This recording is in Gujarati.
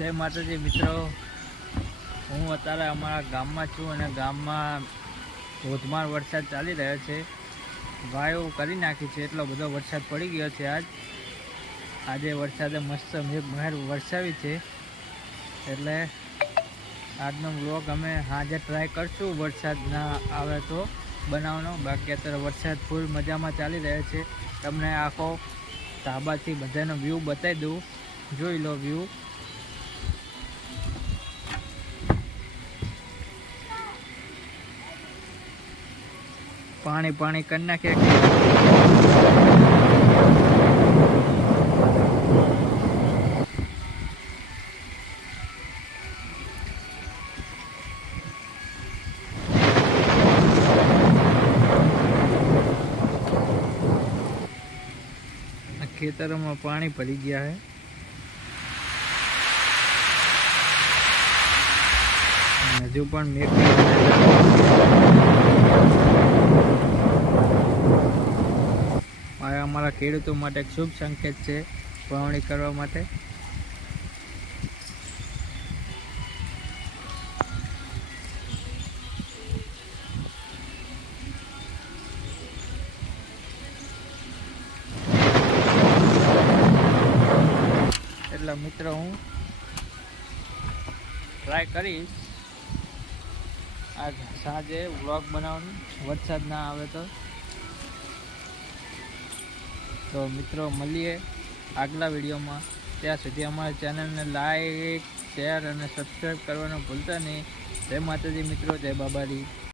જય માતાજી મિત્રો, હું અત્યારે અમારા ગામમાં છું અને ગામમાં ધોધમાર વરસાદ ચાલી રહ્યો છે. વાયો કરી નાખી છે, એટલો બધો વરસાદ પડી ગયો છે. આજે વરસાદે મસ્ત મેઘમહેર વરસાવી છે. એટલે આજનો વ્લોગ અમે આજે ટ્રાય કરશું વરસાદ ના આવે તો બનાવવાનો. બાકી અત્યારે વરસાદ ફૂલ મજામાં ચાલી રહ્યો છે. તમને આખો ધાબાથી બધાનો વ્યૂ બતાવી દઉં, જોઈ લો વ્યૂ. પાણી પાણી કરી નાખે. ખેતરોમાં પાણી ભરી ગયા છે. હજુ પણ મેઘ અમારા ખેડૂતો માટે એક શુભ સંકેત છે વાવણી કરવા માટે. એટલે મિત્રો હું ટ્રાય કરીશ આજ સાંજે વ્લોગ બનાવવાનું, વરસાદ ના આવે તો મિત્રો મળીએ આગલા વિડીયોમાં. ત્યાં સુધી અમારા ચેનલને લાઈક, શેર અને સબસ્ક્રાઈબ કરવાનું ભૂલતા નહીં. જય માતાજી મિત્રો, જય બાબારી.